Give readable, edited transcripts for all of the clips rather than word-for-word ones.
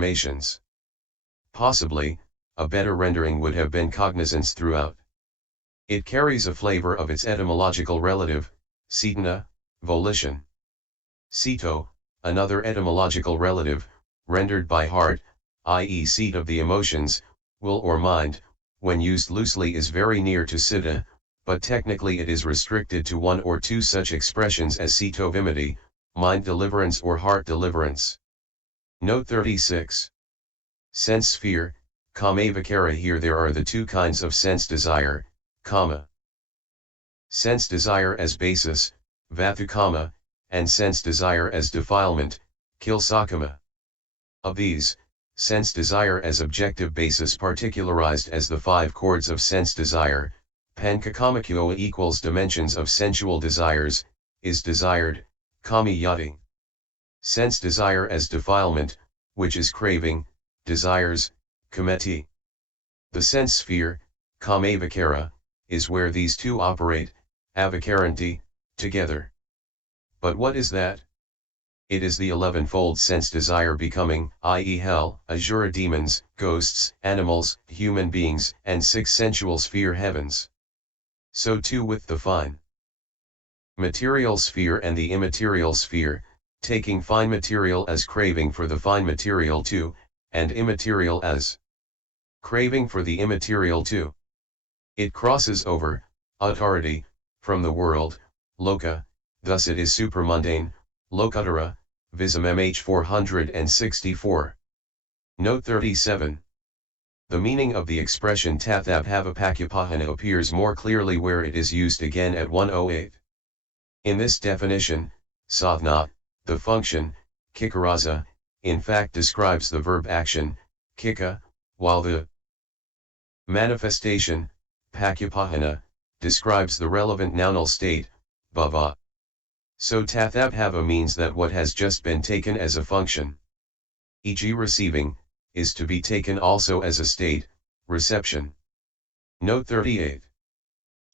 formations. Possibly, a better rendering would have been cognizance throughout. It carries a flavor of its etymological relative, cetana, volition. Ceto, another etymological relative, rendered by heart, i.e. seat of the emotions, will or mind, when used loosely is very near to citta, but technically it is restricted to one or two such expressions as ceto-vimiti, mind deliverance or heart deliverance. Note 36. Sense sphere, kamavacara. Here there are the two kinds of sense desire, kama. Sense desire as basis, vatthu-kama, and sense desire as defilement, kilesakama. Of these, sense desire as objective basis particularized as the five chords of sense desire, panca-kama-guoa equals dimensions of sensual desires, is desired, kamiyati. Sense desire as defilement, which is craving, desires, kameti. The sense sphere, kamavacara, is where these two operate, avacaranti, together. But what is that? It is the elevenfold sense desire becoming, i.e. hell, asura demons, ghosts, animals, human beings, and six sensual sphere heavens. So too with the fine material sphere and the immaterial sphere, taking fine material as craving for the fine material too, and immaterial as craving for the immaterial too. It crosses over, uttarati, from the world, loka, thus it is supramundane, lokuttara, Vism-mhþ 464. Note 37. The meaning of the expression tathabhavapakupahana appears more clearly where it is used again at 108. In this definition, sadhana, the function, kikarasa, in fact describes the verb action, kika, while the manifestation, pakupahana, describes the relevant nounal state, bhava. So tathabhava means that what has just been taken as a function, e.g. receiving, is to be taken also as a state, reception. Note 38.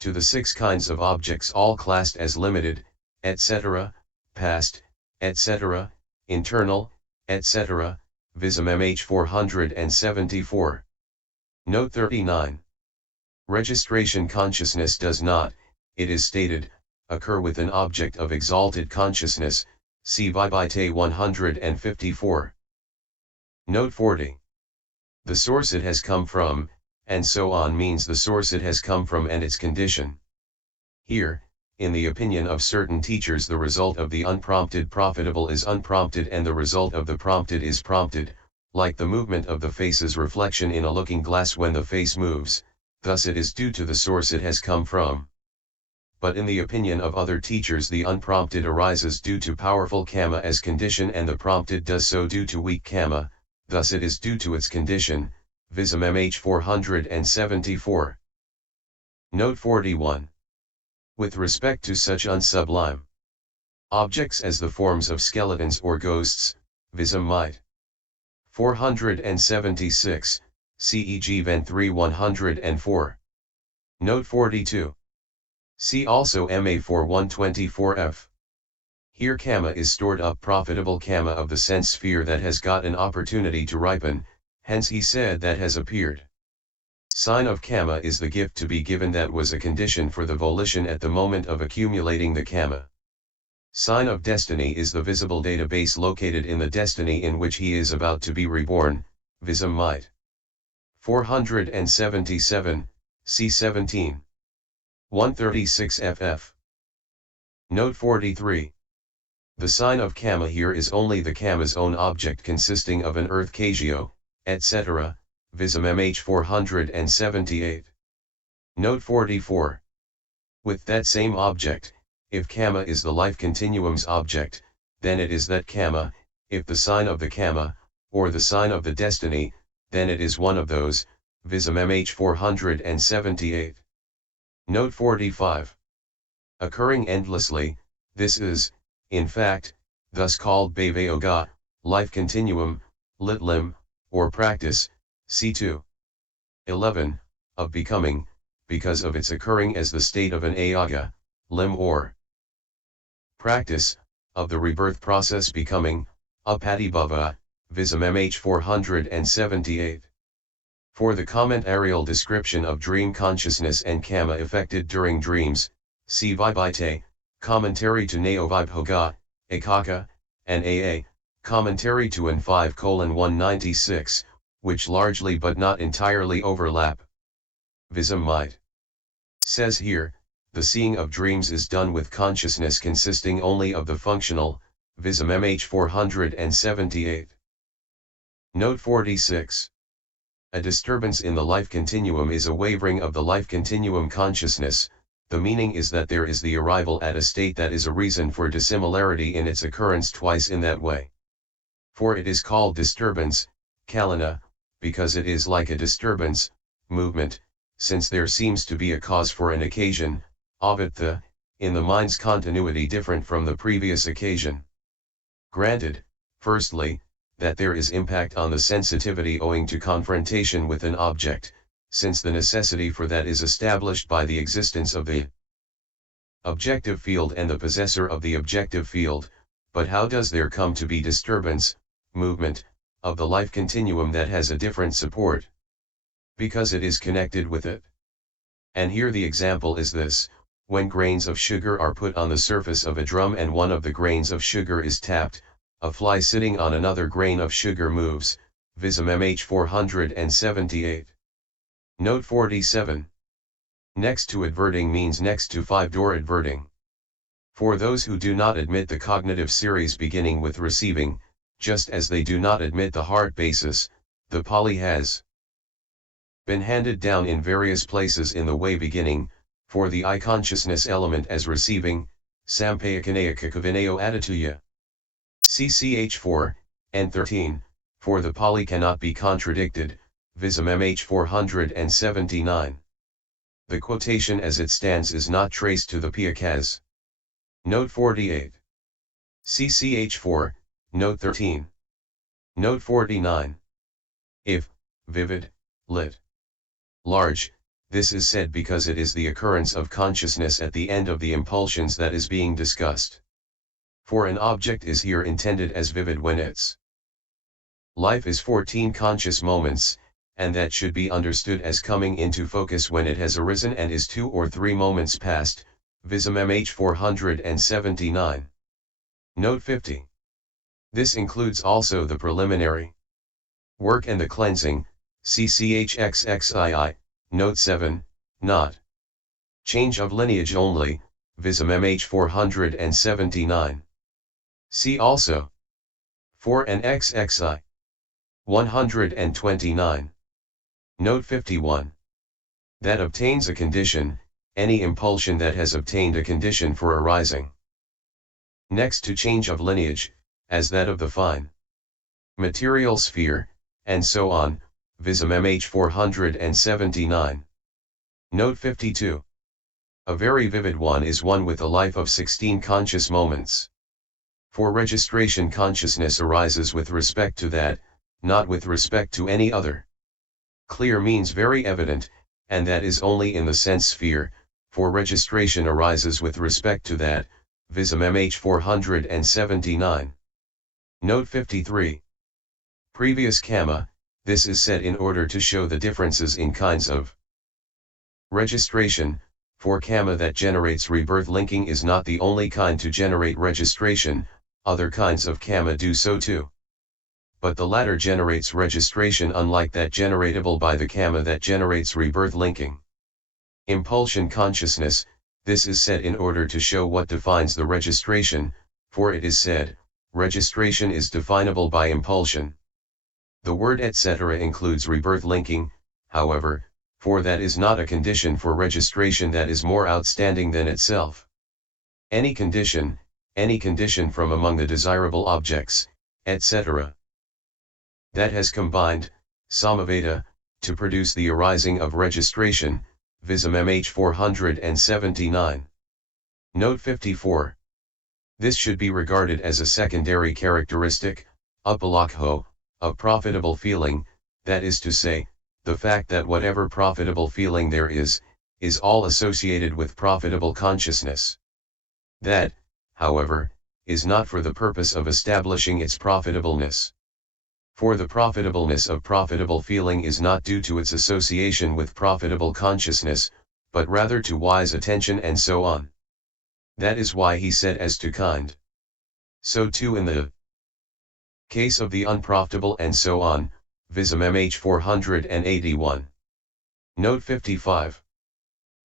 To the six kinds of objects all classed as limited, etc., past, etc., internal, etc., Vism-mhþ 474. Note 39. Registration consciousness does not, it is stated, occur with an object of exalted consciousness, see Vism-mhþ 154. Note 40. The source it has come from, and so on means the source it has come from and its condition. Here, in the opinion of certain teachers, the result of the unprompted profitable is unprompted and the result of the prompted is prompted, like the movement of the face's reflection in a looking glass when the face moves, thus it is due to the source it has come from. But in the opinion of other teachers the unprompted arises due to powerful kama as condition and the prompted does so due to weak kama, thus it is due to its condition, Vism-mhþ 474. Note 41. With respect to such unsublime objects as the forms of skeletons or ghosts, Vism-mhþ 476, CEG Ven 3 104. Note 42. See also MA 4124F. Here kama is stored up profitable kama of the sense sphere that has got an opportunity to ripen, hence he said that has appeared. Sign of kama is the gift to be given that was a condition for the volition at the moment of accumulating the kama. Sign of destiny is the visible database located in the destiny in which he is about to be reborn, Vism-mhþ 477, C17. 136 ff. Note 43. The sign of kama here is only the kama's own object consisting of an earth kagyo, etc., Vism-mhþ 478. Note 44. With that same object, if kama is the life continuum's object, then it is that kama, if the sign of the kama, or the sign of the destiny, then it is one of those, Vism-mhþ 478. Note 45. Occurring endlessly, this is, in fact, thus called bhava-yoga, life continuum, litlim, or practice, c2. 11, of becoming, because of its occurring as the state of an ayaga, limb or practice, of the rebirth process becoming, upadibhava, Vism-mhþ 478. For the commentarial description of dream consciousness and kama affected during dreams, see Vibhite, Commentary to Naoamoli, Akaka, and AA, Commentary to N5:196, which largely but not entirely overlap. Vism-mhþ says here, the seeing of dreams is done with consciousness consisting only of the functional, Vism-mhþ 478. Note 46. A disturbance in the life continuum is a wavering of the life continuum consciousness. The meaning is that there is the arrival at a state that is a reason for dissimilarity in its occurrence twice in that way. For it is called disturbance, kalana, because it is like a disturbance, movement, since there seems to be a cause for an occasion, avatthu, in the mind's continuity different from the previous occasion. Granted, firstly, that there is impact on the sensitivity owing to confrontation with an object, since the necessity for that is established by the existence of the objective field and the possessor of the objective field, but how does there come to be disturbance, movement, of the life continuum that has a different support? Because it is connected with it. And here the example is this: when grains of sugar are put on the surface of a drum and one of the grains of sugar is tapped, a fly sitting on another grain of sugar moves, Vism-mhþ 478. Note 47. Next to adverting means next to five-door adverting. For those who do not admit the cognitive series beginning with receiving, just as they do not admit the heart basis, the Pali has been handed down in various places in the way beginning, for the I consciousness element as receiving, sampayakanayakkakavineo attituya. CCH 4, and 13, for the Pali cannot be contradicted, Vism-mhþ 479. The quotation as it stands is not traced to the Piakas. Note 48. CCH 4, Note 13. Note 49. If, vivid, lit. Large, this is said because it is the occurrence of consciousness at the end of the impulsions that is being discussed. For an object is here intended as vivid when its life is 14 conscious moments, and that should be understood as coming into focus when it has arisen and is 2 or 3 moments past, Vism-mhþ 479. Note 50. This includes also the preliminary work and the cleansing, CCHXXII, Note 7, not change of lineage only, Vism-mhþ 479. See also 4 and XXI. 129. Note 51. That obtains a condition, any impulsion that has obtained a condition for arising. Next to change of lineage, as that of the fine material sphere, and so on, Vism-mhþ 479. Note 52. A very vivid one is one with a life of 16 conscious moments. For registration consciousness arises with respect to that, not with respect to any other. Clear means very evident, and that is only in the sense sphere, for registration arises with respect to that, Vism-mhþ 479. Note 53. Previous kama, this is said in order to show the differences in kinds of registration, for kama that generates rebirth linking is not the only kind to generate registration, other kinds of kama do so too. But the latter generates registration unlike that generatable by the kama that generates rebirth linking. Impulsion consciousness, this is said in order to show what defines the registration, for it is said, registration is definable by impulsion. The word etc. includes rebirth linking, however, for that is not a condition for registration that is more outstanding than itself. Any condition from among the desirable objects, etc. that has combined, samaveda, to produce the arising of registration, Vism-mhþ 479. Note 54. This should be regarded as a secondary characteristic, upalakho, of profitable feeling, that is to say, the fact that whatever profitable feeling there is all associated with profitable consciousness. That, however, is not for the purpose of establishing its profitableness. For the profitableness of profitable feeling is not due to its association with profitable consciousness, but rather to wise attention and so on. That is why he said as to kind. So too in the case of the unprofitable and so on, Vism-mhþ 481. Note 55.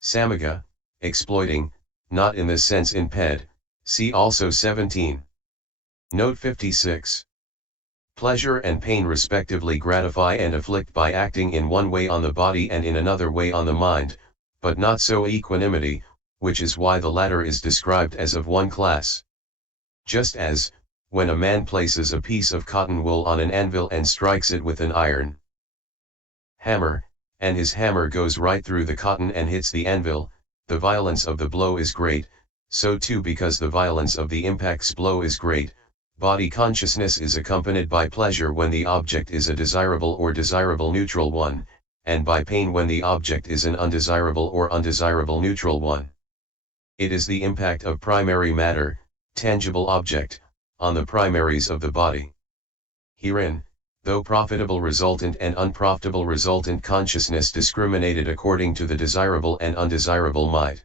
Samaga, exploiting, not in this sense in ped, see also 17. Note 56. Pleasure and pain respectively gratify and afflict by acting in one way on the body and in another way on the mind, but not so equanimity, which is why the latter is described as of one class. Just as, when a man places a piece of cotton wool on an anvil and strikes it with an iron hammer, and his hammer goes right through the cotton and hits the anvil, the violence of the blow is great, so too because the violence of the impact's blow is great, body consciousness is accompanied by pleasure when the object is a desirable or desirable neutral one, and by pain when the object is an undesirable or undesirable neutral one. It is the impact of primary matter, tangible object, on the primaries of the body. Herein, though profitable resultant and unprofitable resultant consciousness discriminated according to the desirable and undesirable might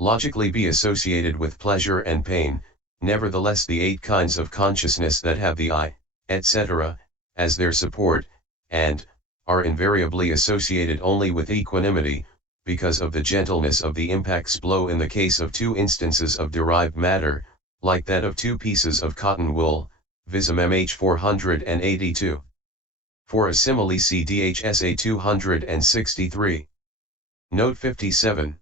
logically be associated with pleasure and pain, nevertheless the 8 kinds of consciousness that have the I, etc., as their support, and are invariably associated only with equanimity, because of the gentleness of the impact's blow in the case of 2 instances of derived matter, like that of 2 pieces of cotton wool, Vism-mhþ 482. For a simile see DHSA 263. Note 57.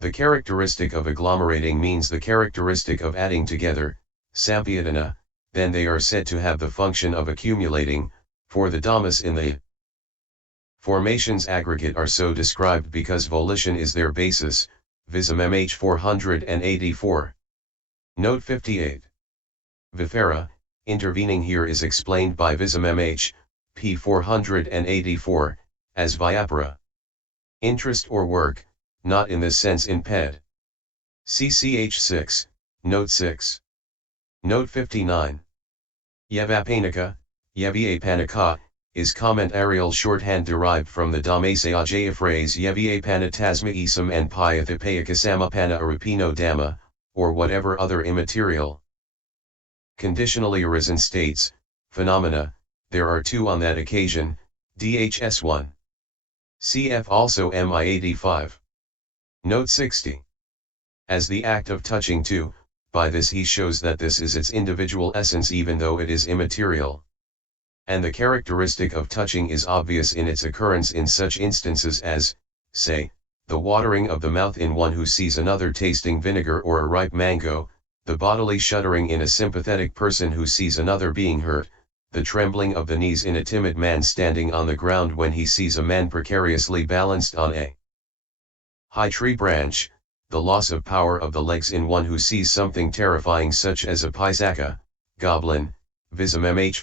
The characteristic of agglomerating means the characteristic of adding together, sampayatana, then they are said to have the function of accumulating, for the dhammas in the formations aggregate are so described because volition is their basis, Vism-mhþ 484. Note 58. Vithara, intervening here is explained by Vism-mhþ, p. 484, as vyapara. Interest or work, not in this sense in ped. CCH 6, Note 6. Note 59. Yavapanika, Yaviapanika, is commentarial shorthand derived from the Dhammasayajaya phrase Yaviapanatasma isam and Pyathapayakasamapana arupino dhamma, or whatever other immaterial conditionally arisen states, phenomena, there are 2 on that occasion, DHS 1. Cf. also MI 85. Note 60. As the act of touching too, by this he shows that this is its individual essence even though it is immaterial. And the characteristic of touching is obvious in its occurrence in such instances as, say, the watering of the mouth in one who sees another tasting vinegar or a ripe mango, the bodily shuddering in a sympathetic person who sees another being hurt, the trembling of the knees in a timid man standing on the ground when he sees a man precariously balanced on a high tree branch, the loss of power of the legs in one who sees something terrifying such as a pisaka, goblin, Vism-mhþ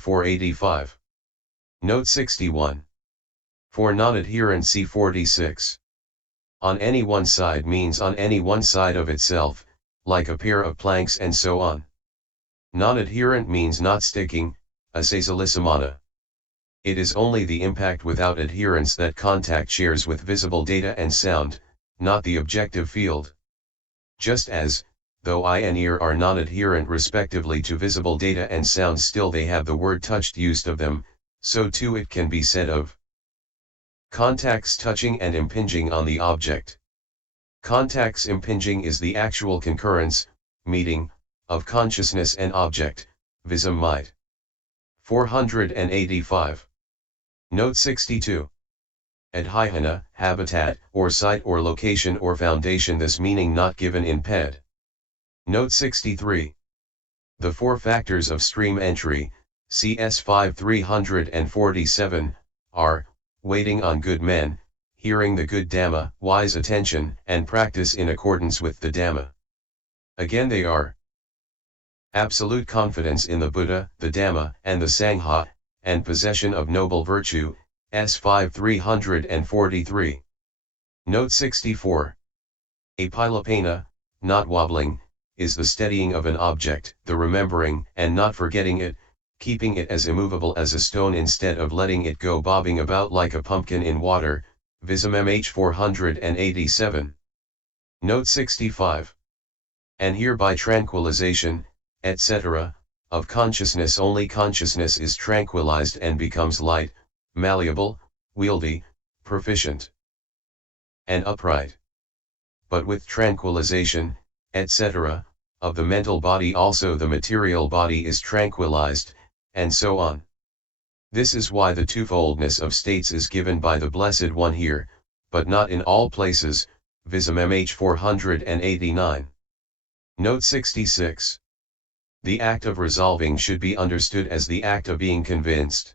484-85. Note 61. For non-adherent see 46. On any one side means on any one side of itself, like a pair of planks and so on. Non-adherent means not sticking, asasalisamana. It is only the impact without adherence that contact shares with visible data and sound, not the objective field. Just as, though eye and ear are non-adherent respectively to visible data and sound, still they have the word touched used of them, so too it can be said of contacts touching and impinging on the object. Contacts impinging is the actual concurrence, meeting, of consciousness and object, Vism-mhþ 485. Note 62. Adhyana, habitat, or site or location or foundation, this meaning not given in ped. Note 63. The 4 factors of stream entry, CS 5347, are, waiting on good men, hearing the good Dhamma, wise attention, and practice in accordance with the Dhamma. Again they are absolute confidence in the Buddha, the Dhamma, and the Sangha, and possession of noble virtue, S 5343. Note 64. Apilapana, not wobbling, is the steadying of an object, the remembering and not forgetting it, keeping it as immovable as a stone instead of letting it go bobbing about like a pumpkin in water, Vism-mhþ 487. Note 65. And here by tranquilization, etc., of consciousness only consciousness is tranquilized and becomes light, malleable, wieldy, proficient, and upright. But with tranquilization, etc., of the mental body also the material body is tranquilized, and so on. This is why the twofoldness of states is given by the Blessed One here, but not in all places, Vism-mhþ 489. Note 66. The act of resolving should be understood as the act of being convinced.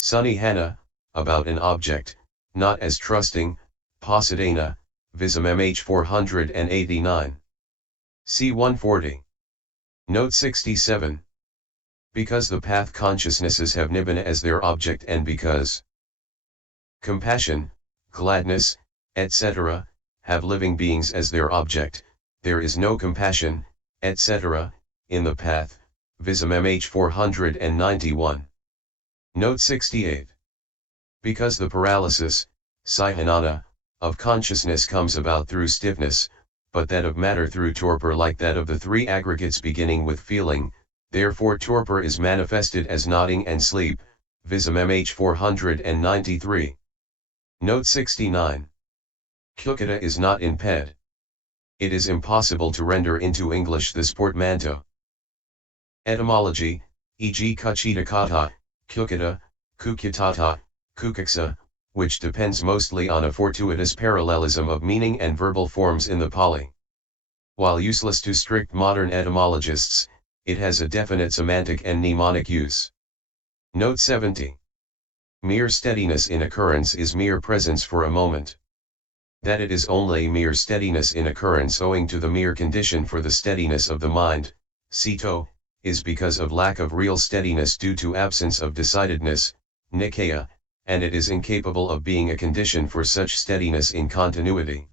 Sunihana, about an object, not as trusting, pasadena, Vism-mhþ 489. C 140. Note 67. Because the path consciousnesses have nibbana as their object and because compassion, gladness, etc., have living beings as their object, there is no compassion, etc., in the path, Vism-mhþ 491. Note 68. Because the paralysis, sihanana, of consciousness comes about through stiffness, but that of matter through torpor like that of the three aggregates beginning with feeling, therefore torpor is manifested as nodding and sleep, Vism-mhþ 493. Note 69. Lokuttara is not in ped. It is impossible to render into English this portmanteau. Etymology, e.g. kuchita-kata, lokuttara, kukyatata, kukaksa, which depends mostly on a fortuitous parallelism of meaning and verbal forms in the Pali. While useless to strict modern etymologists, it has a definite semantic and mnemonic use. Note 70. Mere steadiness in occurrence is mere presence for a moment. That it is only mere steadiness in occurrence owing to the mere condition for the steadiness of the mind, sito, is because of lack of real steadiness due to absence of decidedness, nikaya, and it is incapable of being a condition for such steadiness in continuity.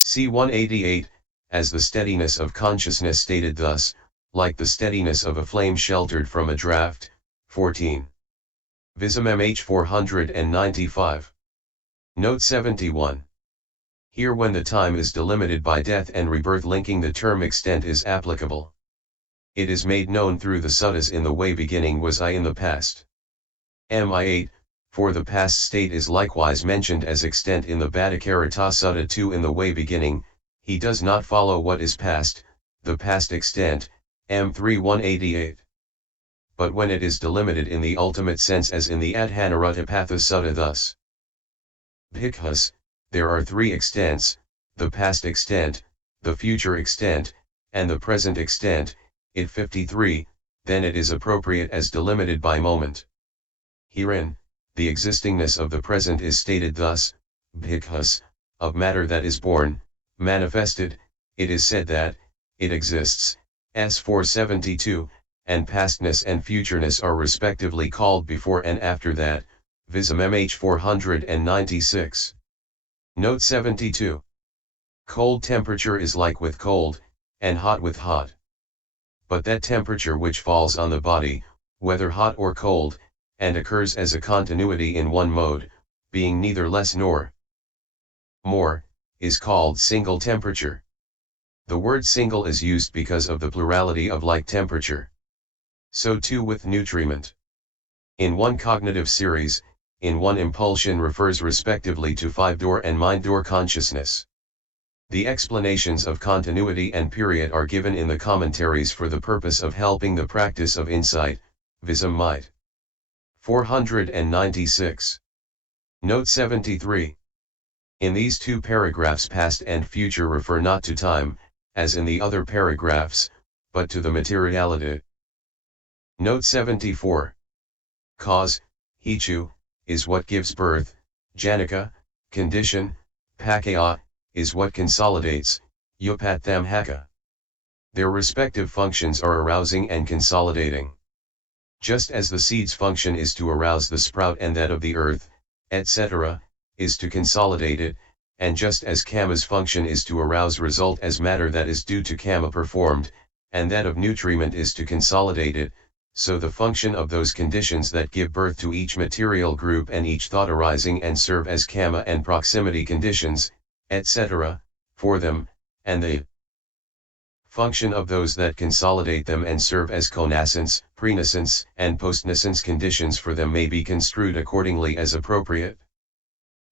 C 188, as the steadiness of consciousness stated thus, like the steadiness of a flame sheltered from a draught, 14. Vism-mhþ 495. Note 71. Here when the time is delimited by death and rebirth linking the term extent is applicable. It is made known through the suttas in the way beginning was I in the past. Mi8, for the past state is likewise mentioned as extent in the Bhattacharita Sutta 2 in the way beginning, he does not follow what is past, the past extent, M3 188. But when it is delimited in the ultimate sense as in the Adhanarutapatha Sutta thus. Bhikkhus, there are three extents, the past extent, the future extent, and the present extent, it 53, then it is appropriate as delimited by moment. Herein, the existingness of the present is stated thus, bhikkhus, of matter that is born, manifested, it is said that, it exists, S 472, and pastness and futureness are respectively called before and after that, Vism-mhþ 496. Note 72. Cold temperature is like with cold, and hot with hot. But that temperature which falls on the body, whether hot or cold, and occurs as a continuity in one mode, being neither less nor more, is called single temperature. The word single is used because of the plurality of like temperature. So too with nutriment. In one cognitive series, in one impulsion refers respectively to five-door and mind-door consciousness. The explanations of continuity and period are given in the commentaries for the purpose of helping the practice of insight, Vism-mhþ 496. Note 73. In these two paragraphs past and future refer not to time, as in the other paragraphs, but to the materiality. Note 74. Cause, hechu, is what gives birth, janaka, condition, pakaya, is what consolidates, upathamhaka. Their respective functions are arousing and consolidating. Just as the seed's function is to arouse the sprout and that of the earth, etc., is to consolidate it, and just as kama's function is to arouse result as matter that is due to kama performed, and that of nutriment is to consolidate it, so the function of those conditions that give birth to each material group and each thought arising and serve as kama and proximity conditions, etc., for them, and the function of those that consolidate them and serve as connascence, prenascence, and postnascence conditions for them may be construed accordingly as appropriate.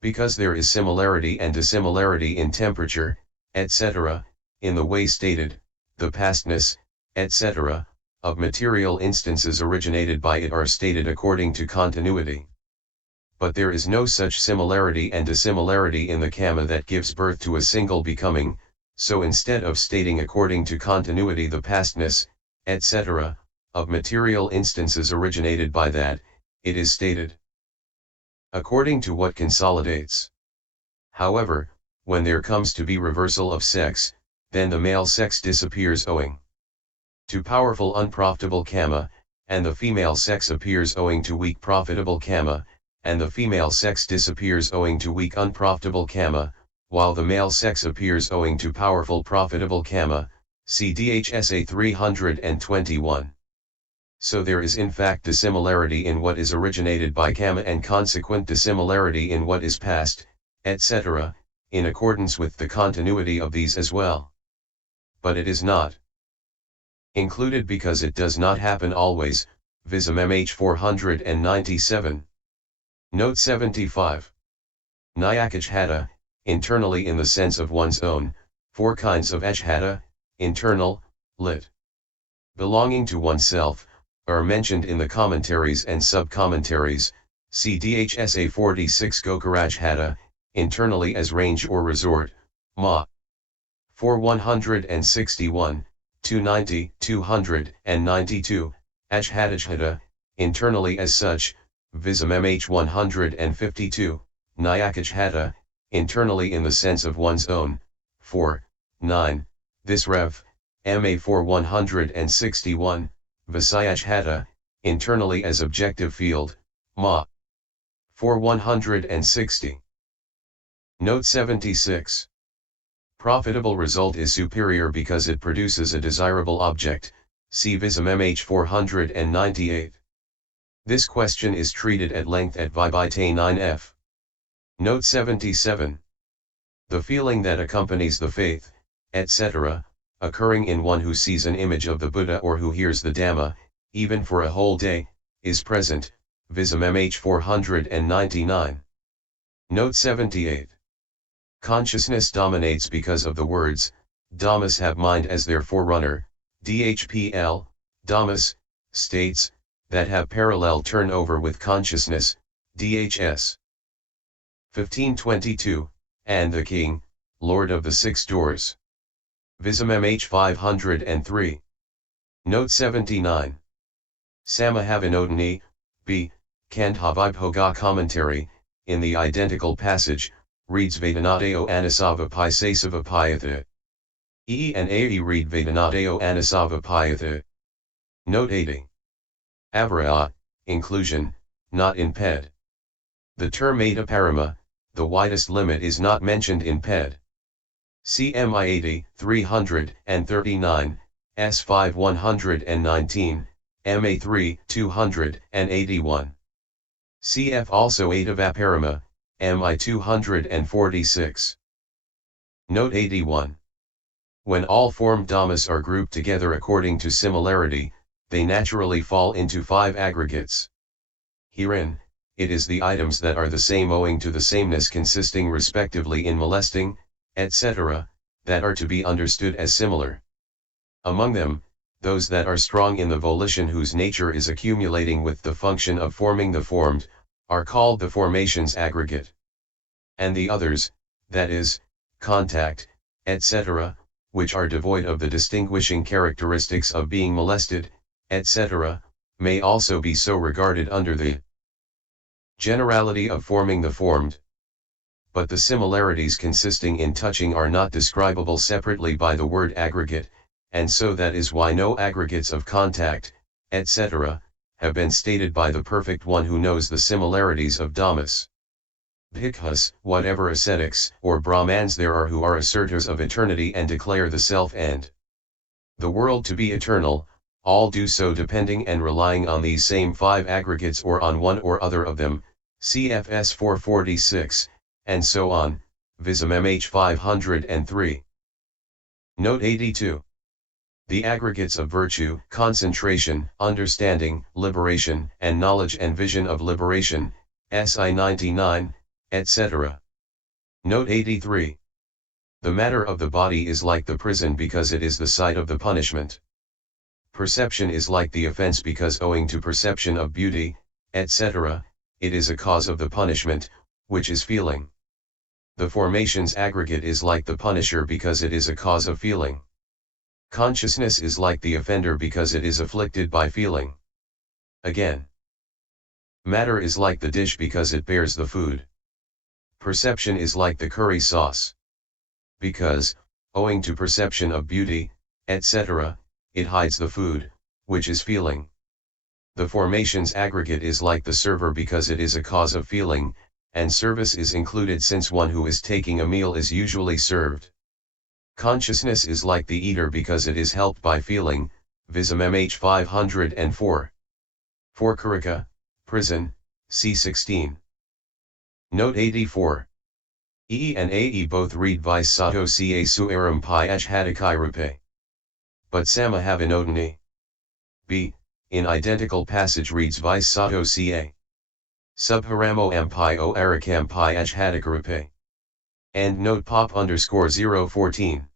Because there is similarity and dissimilarity in temperature, etc., in the way stated, the pastness, etc., of material instances originated by it are stated according to continuity. But there is no such similarity and dissimilarity in the kama that gives birth to a single becoming, so instead of stating according to continuity the pastness, etc., of material instances originated by that, it is stated according to what consolidates. However, when there comes to be reversal of sex, then the male sex disappears owing to powerful unprofitable kama, and the female sex appears owing to weak profitable kama, and the female sex disappears owing to weak unprofitable kama, while the male sex appears owing to powerful profitable kama, see Dhsa 321. So there is in fact dissimilarity in what is originated by kama and consequent dissimilarity in what is past, etc., in accordance with the continuity of these as well. But it is not included because it does not happen always, Vism-mhþ 497. Note 75. Nyakajhata, internally in the sense of one's own, 4 kinds of ajhata, internal, lit. belonging to oneself, are mentioned in the commentaries and sub-commentaries, see Dhsa 46 Gokarajhata, internally as range or resort, ma. 4161, 290, 292, Ajhatajhata, internally as such, Vism-mhþ 152, Nyakajhata, internally in the sense of one's own, 4, 9, this Rev, Ma 4161, Visayajhata, internally as objective field, Ma. 4160. Note 76. Profitable result is superior because it produces a desirable object, see Vism-mhþ 498. This question is treated at length at Vibhite 9f. Note 77. The feeling that accompanies the faith, etc., occurring in one who sees an image of the Buddha or who hears the Dhamma, even for a whole day, is present, Vism-mhþ 499. Note 78. Consciousness dominates because of the words, Dhammas have mind as their forerunner, DHPL, Dhammas, states, that have parallel turnover with consciousness, DHS. 1522, and the King, Lord of the Six Doors. Vism-mhþ 503. Note 79. Samahavinodani, B. Kandhavibhoga commentary, in the identical passage, reads Vedanateo Anasavapayasavapayatha. E and AE read Vedanateo Anasavapayatha. Note 80. Avara, inclusion, not in Ped. The term Adaparama, the widest limit, is not mentioned in Ped. CMI 80, 339, S5 119, MA 3 281. Cf also Adavaparama, MI 246. Note 81. When all formed dhammas are grouped together according to similarity, they naturally fall into 5 aggregates. Herein, it is the items that are the same owing to the sameness consisting respectively in molesting, etc., that are to be understood as similar. Among them, those that are strong in the volition whose nature is accumulating with the function of forming the formed, are called the formations aggregate. And the others, that is, contact, etc., which are devoid of the distinguishing characteristics of being molested, etc., may also be so regarded under the generality of forming the formed. But the similarities consisting in touching are not describable separately by the word aggregate, and so that is why no aggregates of contact, etc., have been stated by the perfect one who knows the similarities of dhammas. Bhikkhus, whatever ascetics or Brahmans there are who are assertors of eternity and declare the self and the world to be eternal, all do so depending and relying on these same 5 aggregates or on one or other of them, CFS 446, and so on, Vism-mhþ 503. Note 82. The aggregates of virtue, concentration, understanding, liberation, and knowledge and vision of liberation, SI 99, etc. Note 83. The matter of the body is like the prison because it is the site of the punishment. Perception is like the offense because owing to perception of beauty, etc., it is a cause of the punishment, which is feeling. The formations aggregate is like the punisher because it is a cause of feeling. Consciousness is like the offender because it is afflicted by feeling. Again, matter is like the dish because it bears the food. Perception is like the curry sauce. Because, owing to perception of beauty, etc., it hides the food, which is feeling. The formations aggregate is like the server because it is a cause of feeling, and service is included since one who is taking a meal is usually served. Consciousness is like the eater because it is helped by feeling, Vism-mhþ 504. For Karika, prison, C16. Note 84. E and Ae both read Visatto ca suaram pi ajhadakai rupe. But Samahavinodani. B, in identical passage reads Visatto ca subharamo ampi o arakam pi ajhadakarupe. And note pop _014.